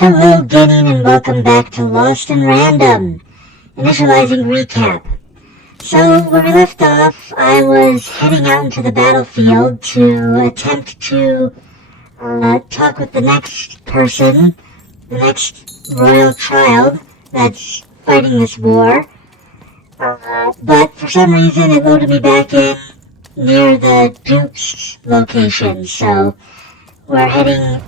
Hello again and welcome back to Lost and Random. Initializing recap. So, when we left off, I was heading out into the battlefield to attempt to talk with the next person, the next royal child that's fighting this war. But for some reason it loaded me back in near the Duke's location, so we're heading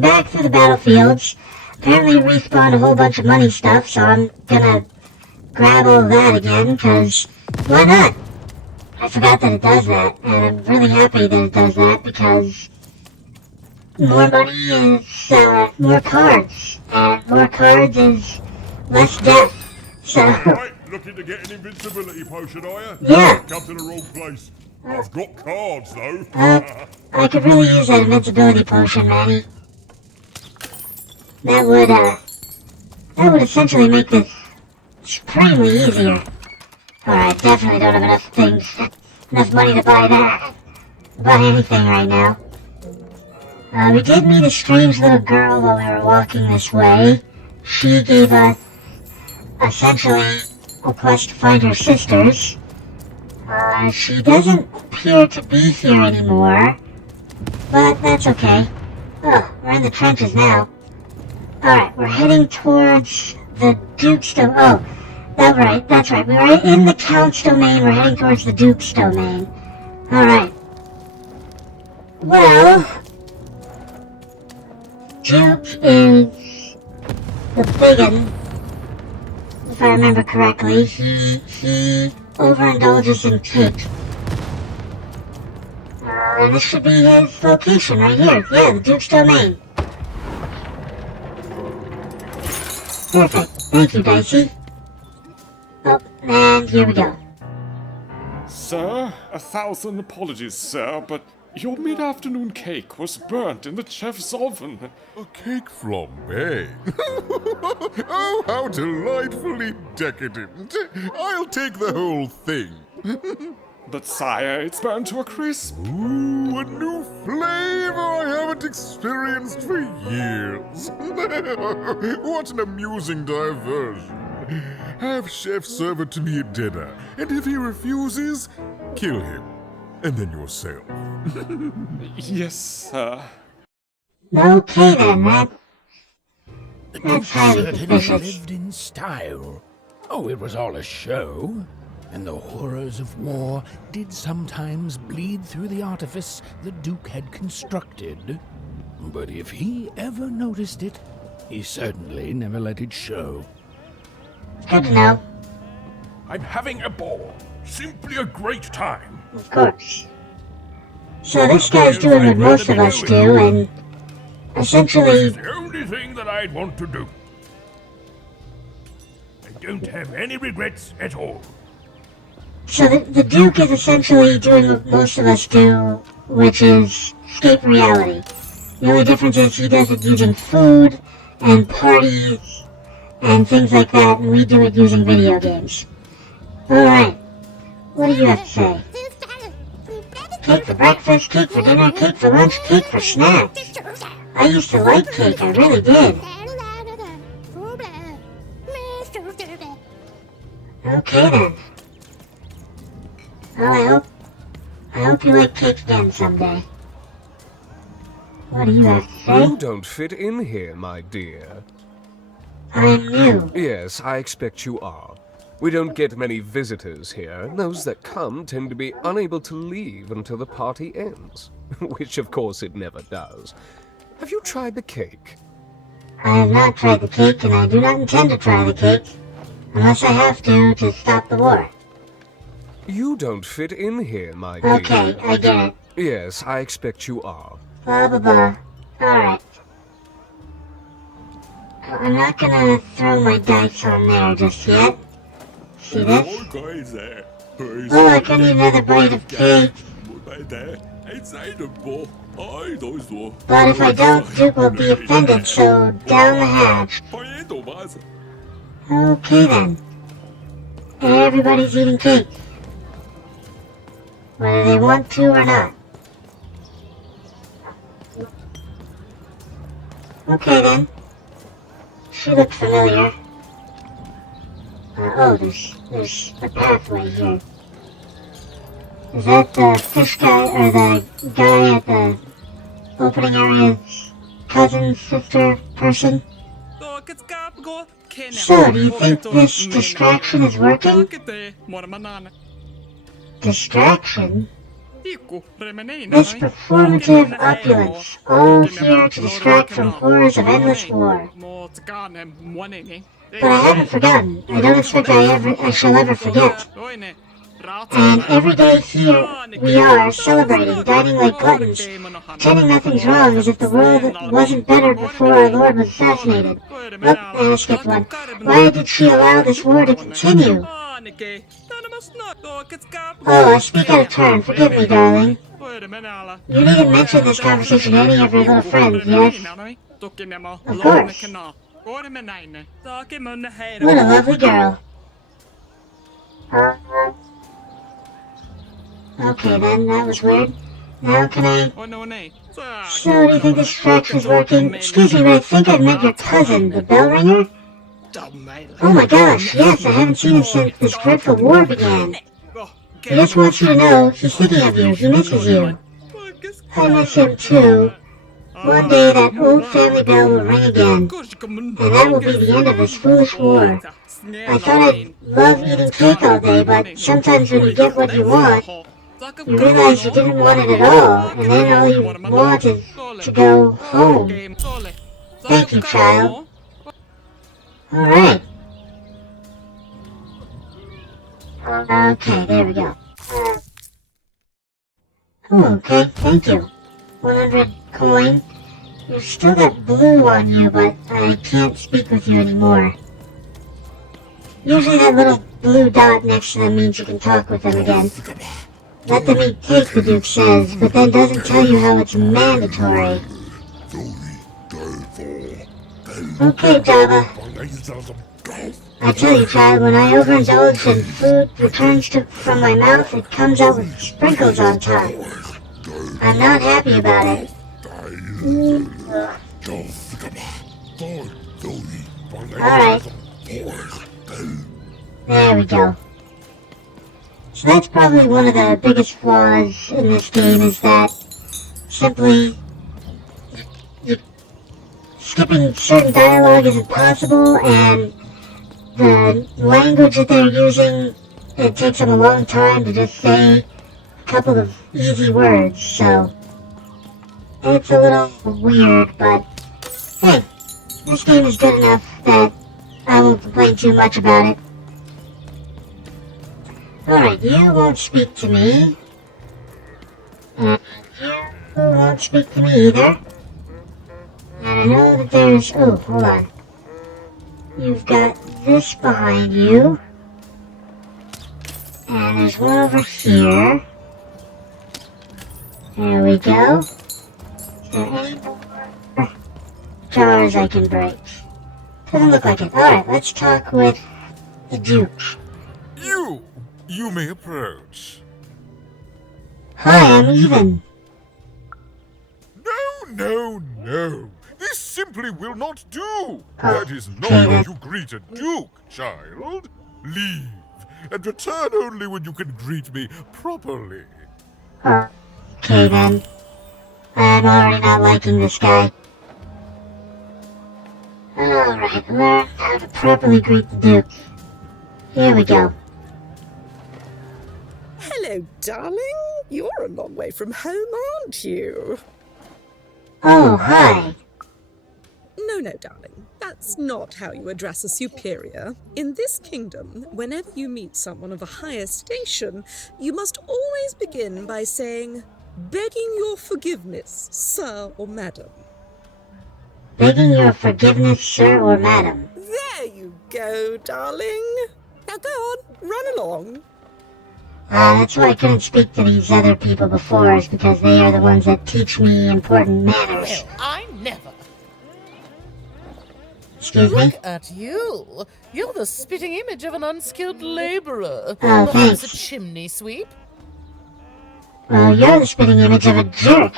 back through the battlefields. Apparently respawned a whole bunch of money stuff, so I'm gonna grab all of that again, because why not? I forgot that it does that, and I'm really happy that it does that, because more money is more cards, and more cards is less death. So, right, looking to get an invincibility potion, are you? Yeah. Come to the wrong place. I've got cards, though. I could really use that invincibility potion, Manny. That would essentially make this supremely easier. Alright, definitely don't have enough money to buy that. Buy anything right now. We did meet a strange little girl while we were walking this way. She gave us, essentially, a quest to find her sisters. She doesn't appear to be here anymore, but that's okay. Oh, we're in the trenches now. Alright, we're heading towards the Duke's domain. Oh, that's right. We were in the Count's domain, we're heading towards the Duke's domain. Alright. Well, Duke is the biggin. If I remember correctly, he overindulges in cake. And this should be his location right here. Yeah, the Duke's domain. Perfect. Thank you, Dicey. Oh, and here we go. Sir, 1,000 apologies, sir, but your mid-afternoon cake was burnt in the chef's oven. A cake flambe. Oh, how delightfully decadent. I'll take the whole thing. But sire, it's burnt to a crisp. Ooh, a new flavor I haven't experienced for years. What an amusing diversion. Have Chef serve it to me at dinner, and if he refuses, kill him. And then yourself. Yes, sir. Okay then, that's highly Certainly suspicious. lived in style. Oh, it was all a show. And the horrors of war did sometimes bleed through the artifice the Duke had constructed. But if he ever noticed it, he certainly never let it show. Good to know, I'm having a ball. Simply a great time. of course. So this guy's doing what most of us do, and essentially, The only thing that I'd want to do. I don't have any regrets at all. so the Duke is essentially doing what most of us do, which is escape reality. The only difference is he does it using food and parties and things like that, and we do it using video games. Alright, what do you have to say? Cake for breakfast, cake for dinner, cake for lunch, cake for snacks. I used to like cake, I really did. Okay then. Well, I hope you like cake again someday. What do you have to say? You don't fit in here, my dear. I'm new. Yes, I expect you are. We don't get many visitors here. Those that come tend to be unable to leave until the party ends. Which, of course, it never does. Have you tried the cake? I have not tried the cake, and I do not intend to try the cake. Unless I have to stop the war. You don't fit in here, my dear. Okay, I get it. Yes, I expect you are. Blah blah blah. Alright. I'm not gonna throw my dice on there just yet. See this? Oh, I can eat another bite of cake. But if I don't, Duke will be offended, so down the hatch. Okay then. Everybody's eating cake. Whether they want to or not. Okay then. She looked familiar. Oh, there's a pathway here. Is that the fish guy, or the guy at the opening area's cousin, sister, person? So, do you think this distraction is working? Distraction? This performative opulence, all here to distract from horrors of endless war. But I haven't forgotten. I don't expect I shall ever forget. And every day here we are, celebrating, dining like gluttons, pretending nothing's wrong, as if the world wasn't better before our Lord was assassinated. Look, I skipped one. Why did she allow this war to continue? Oh, I speak out of turn. Forgive me, darling. You needn't mention this conversation to any of your little friends, yes? Of course. What a lovely girl. Okay then, that was weird. Now can I... So, do you think this distraction's working? Excuse me, but I think I met your cousin, the bell ringer? Oh my gosh, yes, I haven't seen him since this dreadful war began. He just wants you to know he's thinking of you, he misses you. I miss him too. One day that old family bell will ring again, and that will be the end of this foolish war. I thought I'd love eating cake all day, but sometimes when you get what you want, you realize you didn't want it at all, and then all you want is to go home. Thank you, child. Alright. Okay, there we go. Okay, thank you. 100 coin. You've still got blue on you, but I can't speak with you anymore. Usually that little blue dot next to them means you can talk with them again. Let them eat cake, the Duke says, but then doesn't tell you how it's mandatory. Okay, Java. I tell you, child, when I overindulge and food returns from my mouth, it comes out with sprinkles on top. I'm not happy about it. Alright. There we go. So that's probably one of the biggest flaws in this game, is that simply skipping certain dialogue isn't possible, and the language that they're using, it takes them a long time to just say a couple of easy words, so it's a little weird, but hey, this game is good enough that I won't complain too much about it. Alright, you won't speak to me. And you won't speak to me either. And I know that there's... Oh, hold on. You've got this behind you. And there's one over here. There we go. Is there any more jars I can break? Doesn't look like it. Alright, let's talk with the Duke. You may approach. Hi, I'm Even. No. This simply will not do. That is not how you greet a duke, child. Leave, and return only when you can greet me properly. Okay then. I'm already not liking this guy. Alright, learn how to properly greet the Duke. Here we go. Hello, darling. You're a long way from home, aren't you? Oh, hi. No, darling. That's not how you address a superior. In this kingdom, whenever you meet someone of a higher station, you must always begin by saying, "Begging your forgiveness, sir or madam." Begging your forgiveness, sir or madam. There you go, darling. Now go on, run along. That's why I couldn't speak to these other people before, is because they are the ones that teach me important manners. Well, I never. Excuse me? Look at you. You're the spitting image of an unskilled laborer. Oh, Perhaps thanks. a chimney sweep? Well, you're the spitting image of a jerk.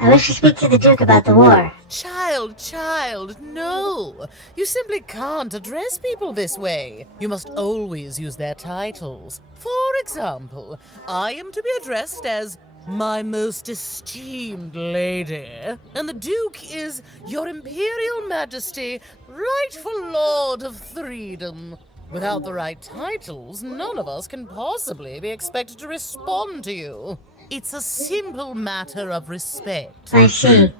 I wish to speak to the Duke about the war. Child, no! You simply can't address people this way. You must always use their titles. For example, I am to be addressed as my most esteemed lady, and the Duke is Your Imperial Majesty, rightful Lord of Freedom. Without the right titles, none of us can possibly be expected to respond to you. It's a simple matter of respect. I see.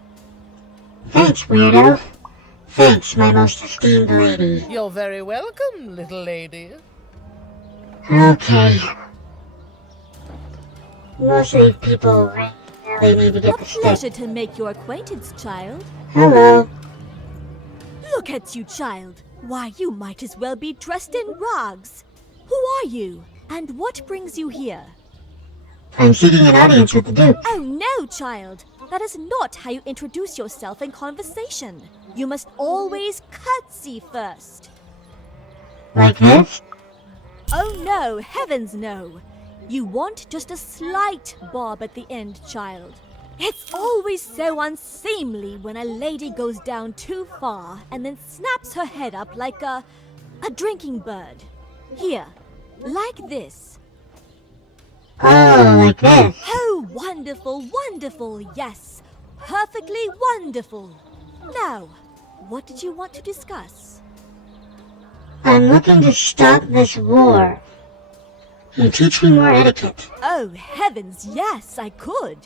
Thanks, weirdo. Thanks, my most esteemed lady. You're very welcome, little lady. Okay. Most of these people really need to get the stick. Pleasure to make your acquaintance, child. Hello. Look at you, child. Why, you might as well be dressed in rags. Who are you? And what brings you here? I'm seeking an audience with the Duke. Oh no, child. That is not how you introduce yourself in conversation. You must always curtsy first. Like this? Oh no, heavens no. You want just a slight bob at the end, child. It's always so unseemly when a lady goes down too far and then snaps her head up like a drinking bird. Here, like this. Oh, like this. Oh, wonderful, wonderful, yes. Perfectly wonderful. Now, what did you want to discuss? I'm looking to stop this war. Can you teach me more etiquette? Oh, heavens, yes, I could.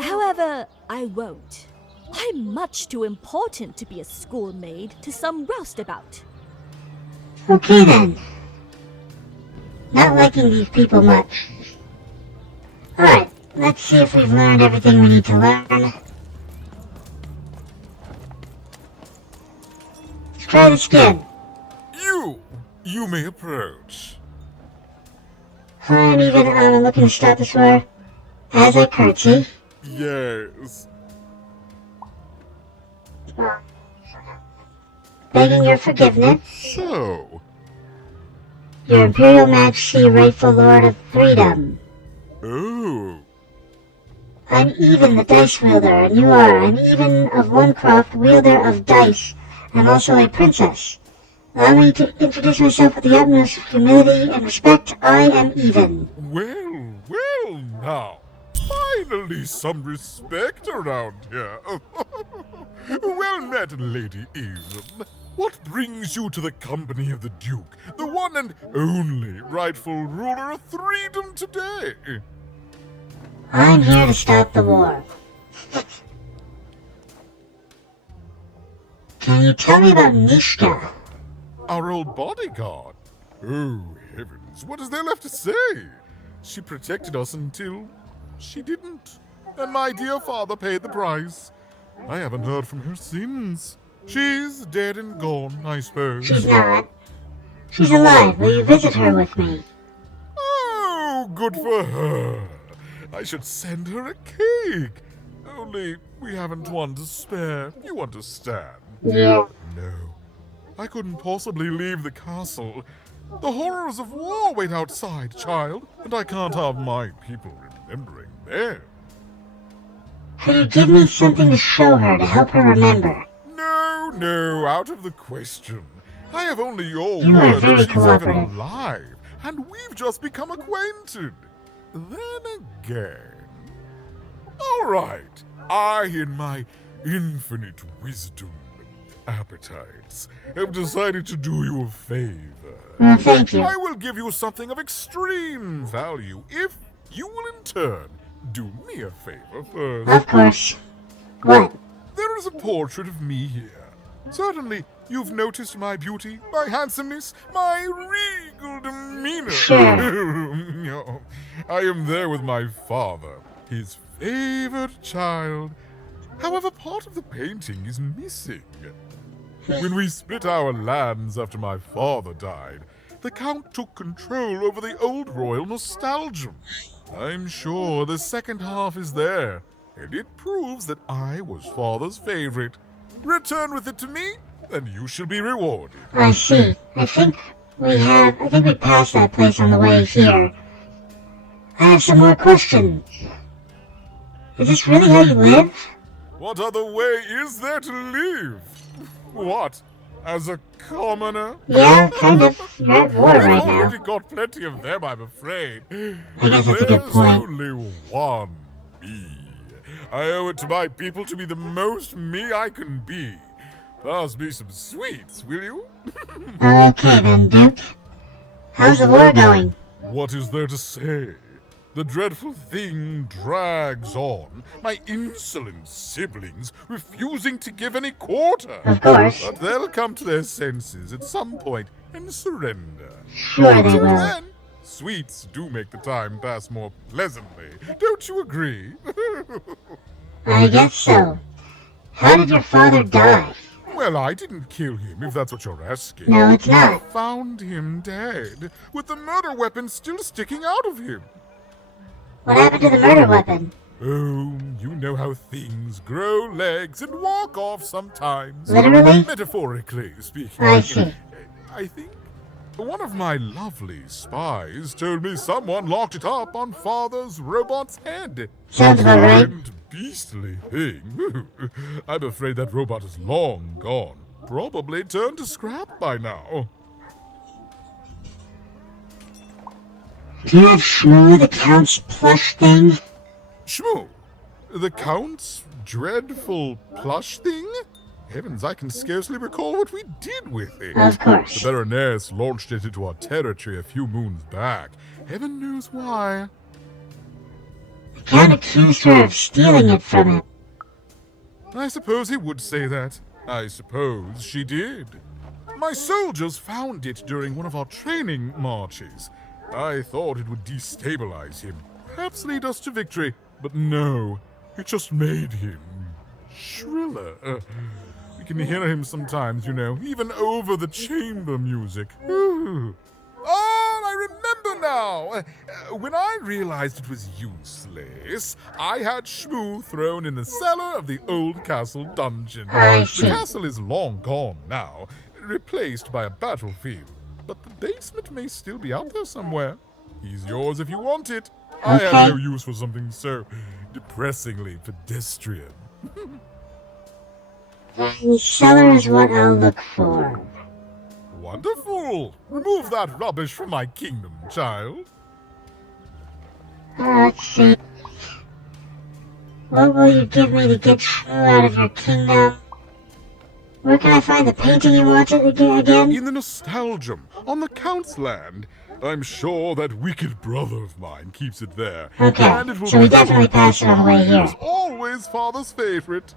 However, I won't. I'm much too important to be a schoolmaid to some roustabout. Okay then. Not liking these people much. Alright, let's see if we've learned everything we need to learn. Let's try this again. You may approach. Hi, I'm even. I'm looking to start this war. As I curtsy. Yes. Begging your forgiveness. So, Your Imperial Majesty, rightful Lord of Freedom. oh, I'm Even the Dice Wielder, and you are. I'm Even of Onecroft, wielder of dice. I'm also a princess. Allow me to introduce myself with the utmost humility and respect. I am Even. well now. Finally some respect around here. Well met, Lady Even. What brings you to the company of the Duke, the one and only rightful ruler of freedom today? I'm here to stop the war. Can you tell me about Nishka? Our old bodyguard. Oh, heavens, what is there left to say? She protected us until she didn't. And my dear father paid the price. I haven't heard from her since. She's dead and gone, I suppose. She's not. She's alive. Will you visit her with me? Oh, good for her. I should send her a cake. Only we haven't one to spare. You understand? Yeah. No. I couldn't possibly leave the castle. The horrors of war wait outside, child, and I can't have my people remembering them. Could you give me something to show her to help her remember? No, out of the question. I have only your You are word very that she's even cooperative. alive, and we've just become acquainted. Then again. All right, I, in my infinite wisdom and appetites, have decided to do you a favor. Well, thank you. I will give you something of extreme value if you will in turn do me a favor first. Of course. What? There is a portrait of me here. Certainly, you've noticed my beauty, my handsomeness, my regal demeanor. Sure. I am there with my father, his favored child. However, part of the painting is missing. When we split our lands after my father died, the Count took control over the old royal nostalgia. I'm sure the second half is there, and it proves that I was father's favorite. Return with it to me, and you shall be rewarded. I see. I think we passed that place on the way here. I have some more questions. Is this really how you live? What other way is there to live? What? As a commoner? Yeah, kind of. You're at war right I've now. already got plenty of them, I'm afraid. I guess that's a good There's point. only one me. I owe it to my people to be the most me I can be. Pass me some sweets, will you? Okay then, Duke. How's the war going? What is there to say? The dreadful thing drags on, my insolent siblings refusing to give any quarter. Of course. But they'll come to their senses at some point and surrender. Sure they Until will. then, sweets do make the time pass more pleasantly. Don't you agree? I guess so. How did your father die? Well, I didn't kill him, if that's what you're asking. No, it's I not. found him dead, with the murder weapon still sticking out of him. What happened to the murder weapon? Oh, you know how things grow legs and walk off sometimes. Literally? Metaphorically speaking. I see. I think one of my lovely spies told me someone locked it up on Father's robot's head. Sounds about right. And beastly thing. I'm afraid that robot is long gone. Probably turned to scrap by now. Do you have Shmoo the Count's plush thing? Shmoo, the Count's dreadful plush thing? Heavens, I can scarcely recall what we did with it. Of course. The Baroness launched it into our territory a few moons back. Heaven knows why. The Count accused her of stealing it from him. I suppose he would say that. I suppose she did. My soldiers found it during one of our training marches. I thought it would destabilize him, perhaps lead us to victory, but no, it just made him shriller. We can hear him sometimes, you know, even over the chamber music. Ooh. Oh, I remember now! When I realized it was useless, I had Shmoo thrown in the cellar of the old castle dungeon. I see. The castle is long gone now, replaced by a battlefield. But the basement may still be out there somewhere. He's yours if you want it. I have no use for something so depressingly pedestrian. The cellar is what I'll look for. Wonderful! Remove that rubbish from my kingdom, child. Let's see. What will you give me to get Shmoo out of your kingdom? Where can I find the painting you wanted again? In the Nostalgium, on the Count's land. I'm sure that wicked brother of mine keeps it there. Okay, And it will so we be definitely pass it on the way here. It's always father's favorite.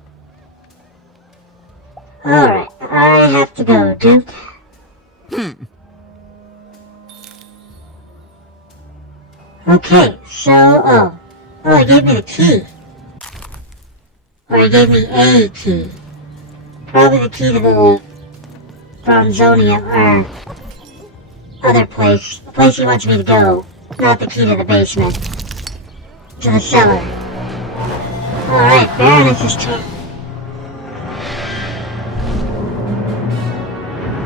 Alright, I have to go, Duke. Okay, so, oh, he gave me the key. Or he gave me a key. Probably the key to the Bronzonium, or other place. The place he wants me to go. Not the key to the basement. To the cellar. Alright, Baroness's turn.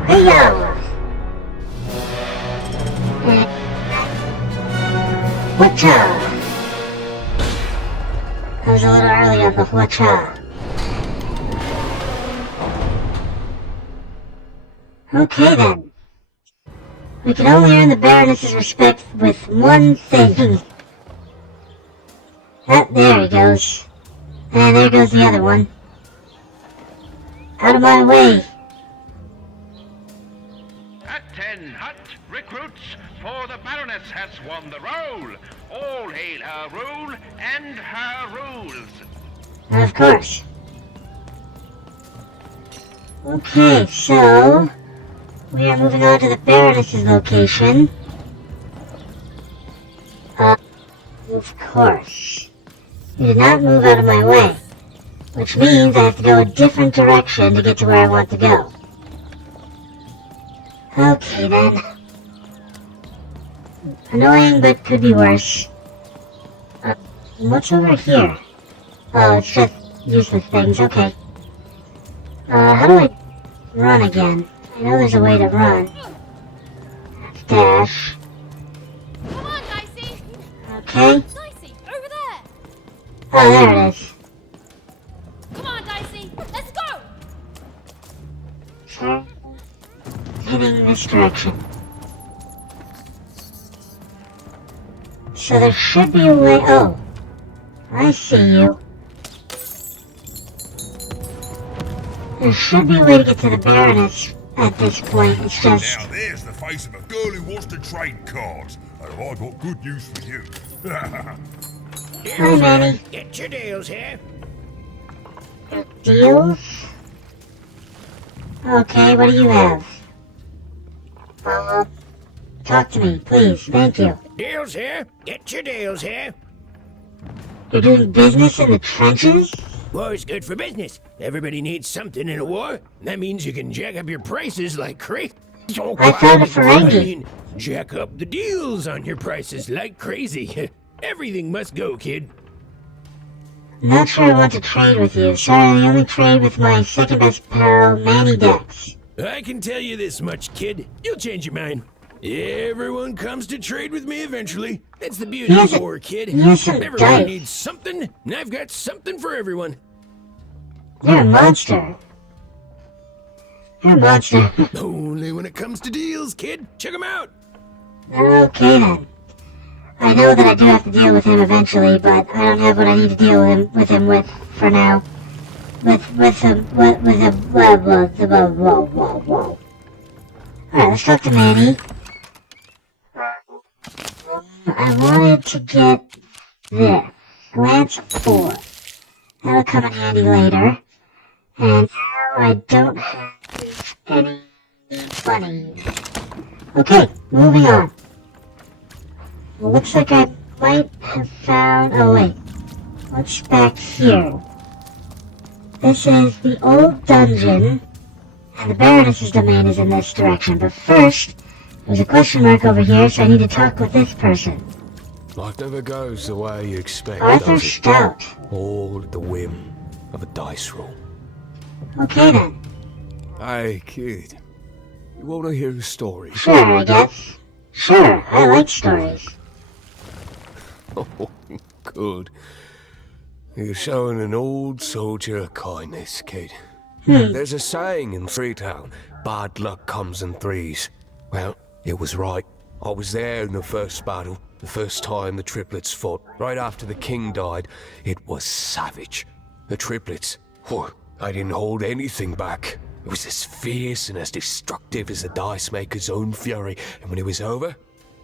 Hey-yo! Whatcha? I was a little early on the whatcha. Okay then. We can only earn the Baroness's respect with one thing. There he goes. And there goes the other one. Out of my way. At 10 hut recruits, for the Baroness has won the roll. All hail her rule and her rules. Of course. Okay, so we are moving on to the Baroness's location. Of course. You did not move out of my way. Which means I have to go a different direction to get to where I want to go. Okay then. Annoying, but could be worse. What's over here? Oh, it's just useless things, okay. How do I run again? I know there's a way to run. Dash. Come on, Dicey! Okay. Dicey, over there! Oh, there it is. Come on, So, heading this direction. So there should be a way. Oh, I see you. There should be a way to get to the Baroness at this point. It's just. Now there's the face of a girl who wants to trade cards. And I got good news for you. Hi, Manny. Get your deals here. Deals? Okay, what do you have? Talk to me, please. Thank you. Deals here. Get your deals here. You're doing business in the trenches? War's good for business. Everybody needs something in a war. That means you can jack up your prices like crazy. I found a Ferengi. I mean, jack up the deals on your prices like crazy. Everything must go, kid. Not sure I want to trade with you. Sorry, I only trade with my second best pal, Manny Dex. I can tell you this much, kid. You'll change your mind. Everyone comes to trade with me eventually. That's the beauty of war, kid. Everyone needs something, and I've got something for everyone. You're a monster. You're a monster. Only when it comes to deals, kid. Check them out. Okay then. I know that I do have to deal with him eventually, but I don't have what I need to deal with him with for now. Whoa. Alright, let's talk to Manny. I wanted to get this. Lance 4. That'll come in handy later. And now I don't have any funny. Okay, moving on. Looks like I might have found... Oh wait. What's back here? This is the old dungeon. And the Baroness's domain is in this direction. But first, there's a question mark over here, so I need to talk with this person. Life never goes the way you expect. Arthur Stout. All at the whim of a dice roll. Okay then. Hey, kid. You want to hear a story? Sure, I guess. Sure, I like stories. Oh, good. You're showing an old soldier kindness, kid. There's a saying in Freetown, bad luck comes in threes. Well, it was right. I was there in the first battle, the first time the triplets fought, right after the king died. It was savage. The triplets, I didn't hold anything back. It was as fierce and as destructive as the dice maker's own fury. And when it was over,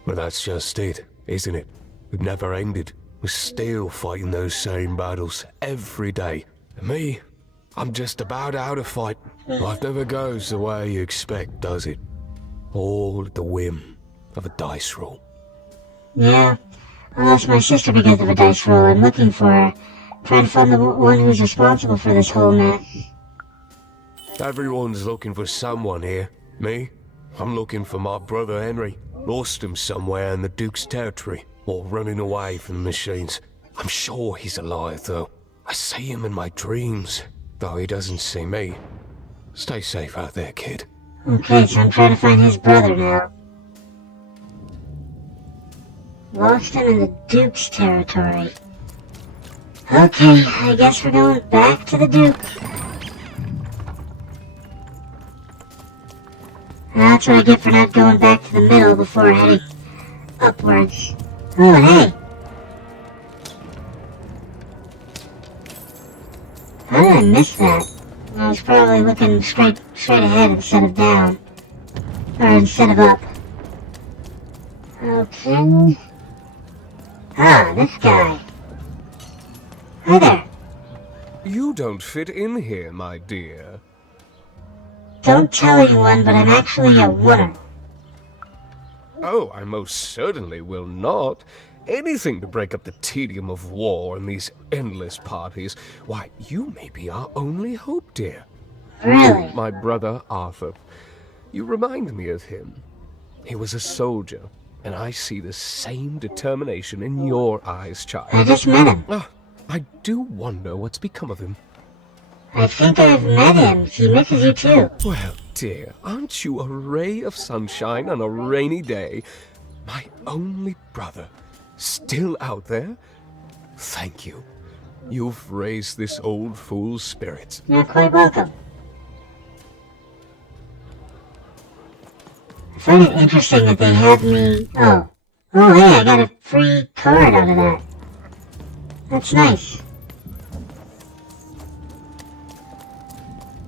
well, that's just it, isn't it? It never ended. We're still fighting those same battles every day. And me, I'm just about out of fight. Life never goes the way you expect, does it? All at the whim of a dice roll. Yeah, I lost my sister because of a dice roll. I'm looking for her. Trying to find the one who's responsible for this whole mess. Everyone's looking for someone here. Me? I'm looking for my brother Henry. Lost him somewhere in the Duke's territory, or running away from the machines. I'm sure he's alive, though. I see him in my dreams, though he doesn't see me. Stay safe out there, kid. Okay, so I'm trying to find his brother now. Lost him in the Duke's territory. Okay, I guess we're going back to the Duke. That's what I get for not going back to the middle before heading upwards. Oh, hey! How did I miss that? I was probably looking straight ahead instead of down. Or instead of up. Okay. Ah, this guy. Hi there. You don't fit in here, my dear. Don't tell anyone, but I'm actually a winner. Oh, I most certainly will not. Anything to break up the tedium of war and these endless parties. Why, you may be our only hope, dear. Really? My brother Arthur. You remind me of him. He was a soldier, and I see the same determination in your eyes, child. I just met him. I do wonder what's become of him. I think I've met him. He misses you too. Well, dear, aren't you a ray of sunshine on a rainy day? My only brother, still out there? Thank you. You've raised this old fool's spirits. You're quite welcome. find it interesting that they have me... Oh, hey, I got a free card out of that. That's nice.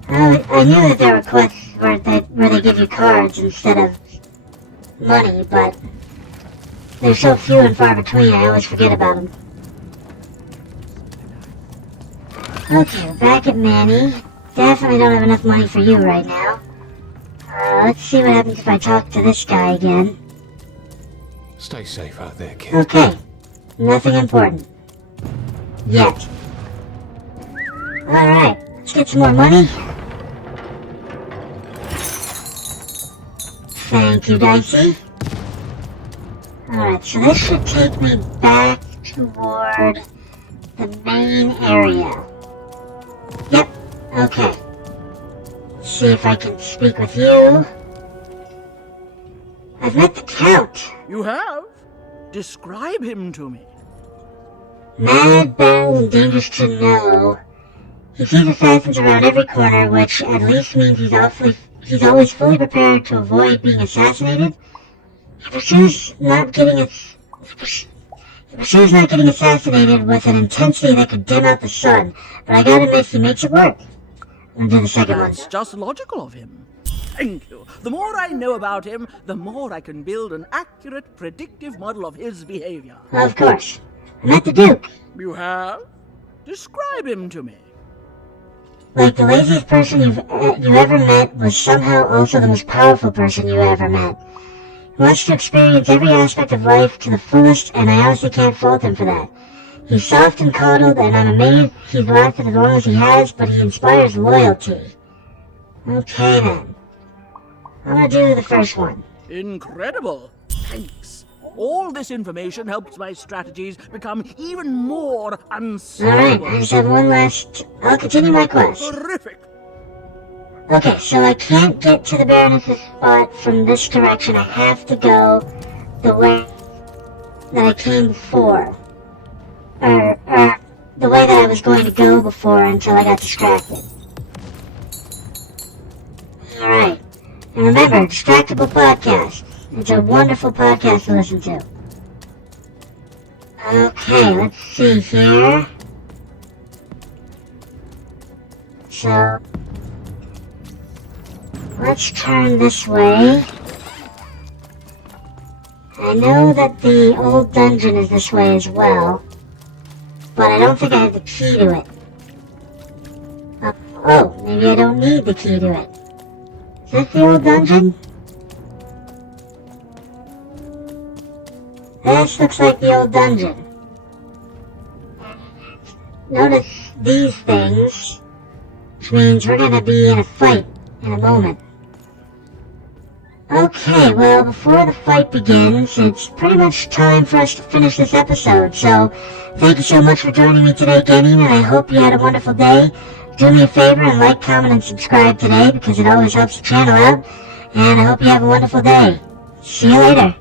I knew that there were quests where they give you cards instead of money, but they're so few and far between, I always forget about them. Okay, back at Manny. Definitely don't have enough money for you right now. Let's see what happens if I talk to this guy again. Stay safe out there, kid. Okay, nothing important. Yet. Alright, let's get some more money. Thank you, Dicey. Alright, so this should take me back toward the main area. Yep, okay. Let's see if I can speak with you. I've met the Count. You have? Describe him to me. Mad, bold, and dangerous to know. He sees assassins around every corner, which at least means he's always fully prepared to avoid being assassinated. He pursues not getting assassinated with an intensity that could dim out the sun, but I gotta admit, he makes it work. I'll do the second one. That's just logical of him. Thank you. The more I know about him, the more I can build an accurate, predictive model of his behavior. Of course. I met the Duke. You have? Describe him to me. Like the laziest person you ever met was somehow also the most powerful person you ever met. He wants to experience every aspect of life to the fullest, and I honestly can't fault him for that. He's soft and coddled, and I'm amazed he's lasted as long as he has, but he inspires loyalty. Okay then. I'm gonna do the first one. Incredible. Thanks. All this information helps my strategies become even more unstoppable. Alright, I just have one last... I'll continue my quest. Terrific. Okay, so I can't get to the Baroness's spot from this direction. I have to go the way that I came before. Or the way that I was going to go before until I got distracted. Alright. And remember, Distractable Podcast. It's a wonderful podcast to listen to. Okay, let's see here. So, let's turn this way. I know that the old dungeon is this way as well, but I don't think I have the key to it. Oh, maybe I don't need the key to it. Is this the old dungeon? This looks like the old dungeon. Notice these things, which means we're gonna be in a fight in a moment. Okay, well, before the fight begins, it's pretty much time for us to finish this episode, so thank you so much for joining me today, gaming, and I hope you had a wonderful day. Do me a favor and like, comment, and subscribe today, because it always helps the channel out, and I hope you have a wonderful day. See you later.